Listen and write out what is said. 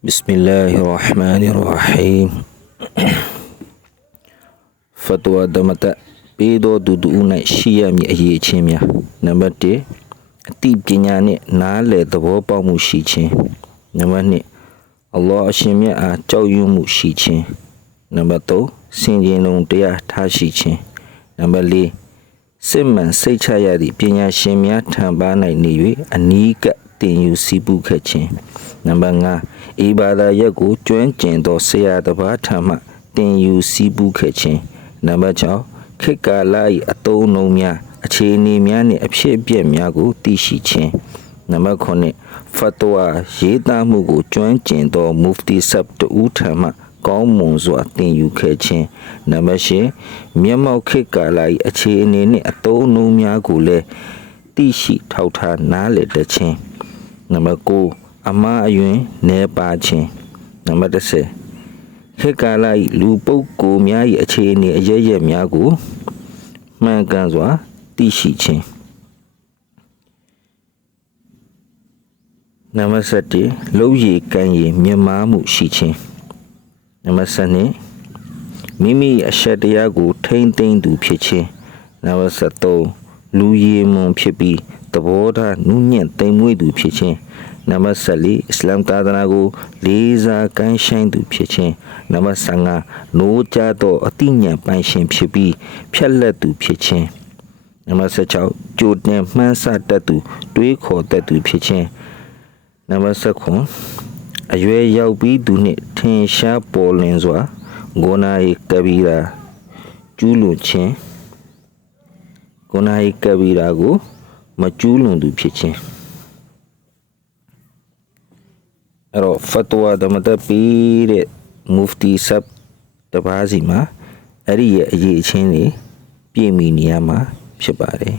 بسم الله الرحمن الرحيم فتوى دمتا بيدو دودونا شيامي أيه چيميا نمبر 1အတိပညာနဲ့နားလည်သဘောပေါက်မှုရှိခြင်းနံပါတ်2အလ္လာဟ်အရှင်မြတ်အားကြောက်ရွံ့မှုရှိခြင်းနံပါတ်3စင်ကြင်လုံးတရားထားရှိခြင်းနံပါတ်4စစ်မှန်စိတ်ချရသည့်ပညာရှင်များထံပါ၌နေ၍အနီးကပ်တင်ယူစီးပူးခဲ့ခြင်းနံပါတ်5အီဘာဒါရက်ကိုကျွမ်းကျင်သောဆရာတစ်ပါးထံမှတင်ယူစီးပူးခဲ့ခြင်းနံပါတ်6ခေတ်ကာလ၏အသုံးအနှုန်းများအခြေအနေများနှင့်အဖြစ်အပျက်များကိုသိရှိခြင်းနံပါတ်9ဖတ်တဝါရေးသားမှုကိုကျွမ်းကျင်သောမူဖတီဆပ်တဦးထံမှကောင်းမွန်စွာသင်ယူခဲ့ခြင်းနံပါတ်10မျက်မှောက်ခေတ်ကာလ၏အခြေအနေနှင့်အသုံးအနှုန်းများကိုလည်းသိရှိထောက်ထားနားလည်တတ်ခြင်းနံပါတ်9အမှားအယွင်းနည်းပါခြင်းနံပါတ်10ခေတ်ကာလ၏လူပုဂ္ဂိုလ်များ၏အခြေအနေအရရက်များကိုမှန်ကန်စွာသိရှိခြင်းနံပါတ်7လုံရည်ကံရည်မြတ်မားမှုရှိခြင်းနံပါတ်7မိမိအရှက်တရားကိုထိမ့်သိမ့်သူဖြစ်ခြင်းနံပါတ်7လူရည်မွန်ဖြစ်ပြီးသဘောထားနုညံ့သိမ်မွေ့သူဖြစ်ခြင်းနံပါတ်14အစ္စလာမ်သာသနာကိုလေးစားကမ်းရှိုင်းသူဖြစ်ခြင်းနံပါတ်15နိုးကြားသောအသိဉာဏ်ပိုင်ရှင်ဖြစ်ပြီးဖြတ်လက်သူဖြစ်ခြင်းနံပါတ်16ကြိုတင်မှန်းဆတတ်သူတွေးခေါ်တတ်သူဖြစ်ခြင်းနံပါတ်19အရွယ်ရောက်ပြီးသူနှင့်ထင်ရှားပေါ်လင်းစွာဂုဏ်၏ကဘီရာကျူးလွန်ခြင်းဂုဏ်၏ကဘီရာကိုမကျူးလွန်သူဖြစ်ခြင်းအဲ့တော့ဖတ်တဝါဒမတပီတဲ့မူဖတီဆပ်တပါးစီမှာအဲ့ဒီရဲ့အရေးအချင်းတွေပြည့်မီနေရမှာဖြစ်ပါတယ်